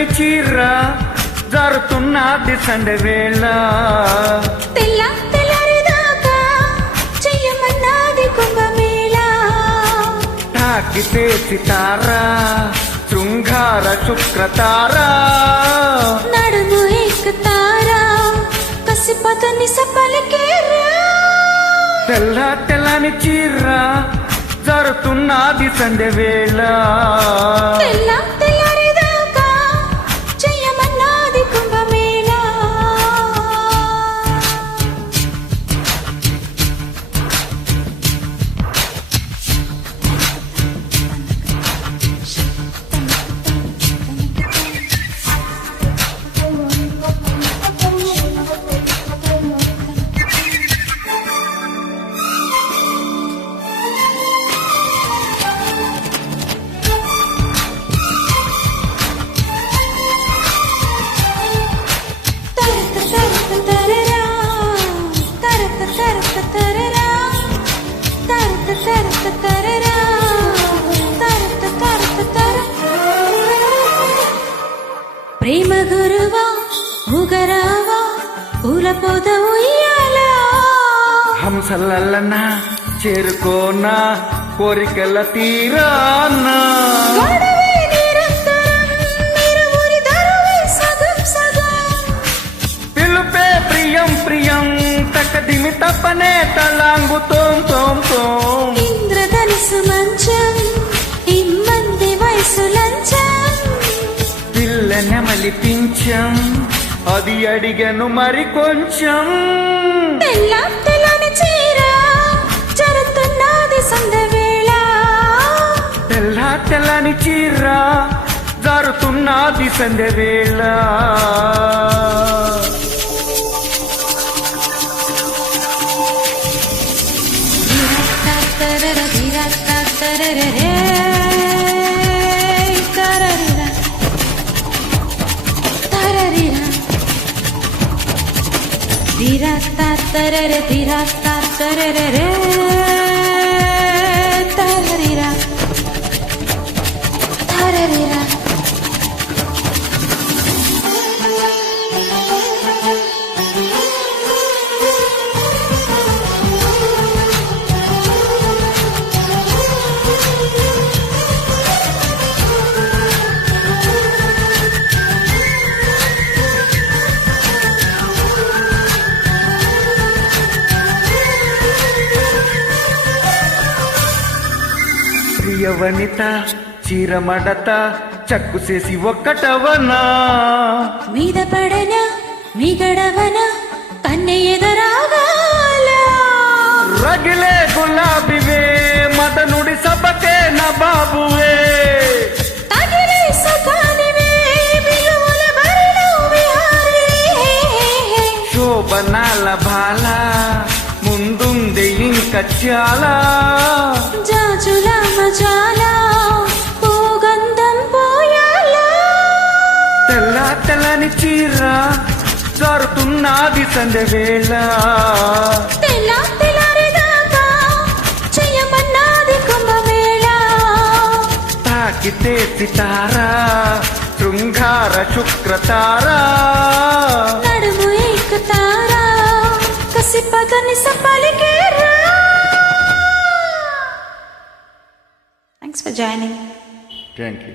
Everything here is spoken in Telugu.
తెల్లని చీర జారుతున్నది సండే వేళ తెల్లారిదాకా చెయ్యమన్నది కుంభమేళ తాకితే సితారా శృంగార శుక్రతారా నడుము ఎక్కుతారా కసిపతని సపలికేరా తెల్లని చీర జారుతున్నది సండే వేళ తెల్లారిదాకా చెయ్యమన్నది కుంభమేళ ప్రేమ గురువా ఉగరావా పూల పొద ఉయ్యాలా హంసలల్లన చేరుకోనా కోరికల తీరానా గొడవే నిరంతరం నిరువురి దరువే సగం సగం పిలుపే ప్రియం ప్రియం తక్కదిమి తప్పనే తలాంగు తోం తోం తోం ఇంద్రధనుసు మంచం ఇమ్మంది వయసు లంచం పిల్ల నెమలిపించం అది అడిగను మరి కొంచెం తెల్లని చీర జరుగుతున్నది సందవేళ తెల్లని చీర జారుతున్నది సంధ్య వేళ ప్రియవనిత చీరమడత చక్కు చేసి ఒక్కటవనా మీద పడన మిగడవన కన్నె ఎదరాగాల రగిలే గులాబివే మదనుడి సభకే నా బాబువే తగిలే సకానివే బిలువల బరిలో విహారీ శోభనాల బాల ముందుంది ఇంకా చాలా జాజుల మజాల పూగంధం పోయాలా తెల్లని చీర జారుతున్నది సంధ్య వేళ తెల్లారిదాకా చెయ్యమన్నది కుంభమేళ తాకితే సితారా శృంగార శుక్రతారా నడుము ఎక్కుతారా కసిపతని సపలికేరా. Thanks for joining. Thank you.